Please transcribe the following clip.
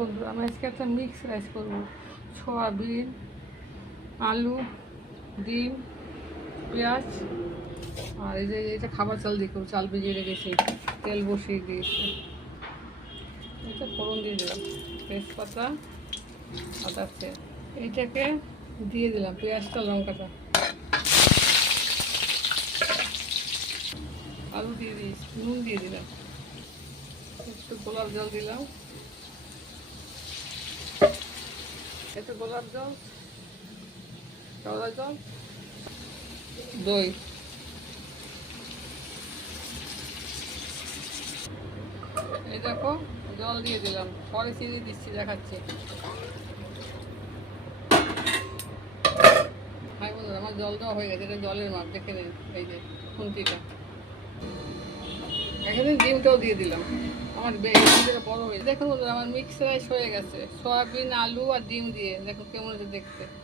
বন্ধুরা আমি আজকে একটা মিক্স রাইস করবো। সয়াবিন, আলু, ডিম, পেঁয়াজ আর এই যে এটা খাবার চাল দিয়ে করবো। চাল ভিজিয়ে রেখেছি, তেল বসিয়ে দিয়েছি। এটা ফোড়ন দিয়ে দিলাম, তেজপাতা, আদা তেল। এইটাকে দিয়ে দিলাম পেঁয়াজটা, লঙ্কাটা, আলু দিয়ে দিয়েছি, নুন দিয়ে দিলাম, একটু গোলাপ জল দিলাম, একটু গোলাপ জল, কেওড়া জল, দই। এই দেখো জল দিয়ে দিলাম, পরে চিনি দিচ্ছি, দেখাচ্ছি। হ্যাঁ বন্ধুরা আমার জল দেওয়া হয়ে গেছে, এটা জলের মাপ দেখে নিন, এই যে খুন্তিটা। এখানে ডিমটাও দিয়ে দিলাম, আমার ডিমটা বড় হয়েছে। দেখুন বন্ধুরা আমার মিক্স রাইস হয়ে গেছে, সয়াবিন, আলু আর ডিম দিয়ে। দেখো কেমন হচ্ছে দেখতে।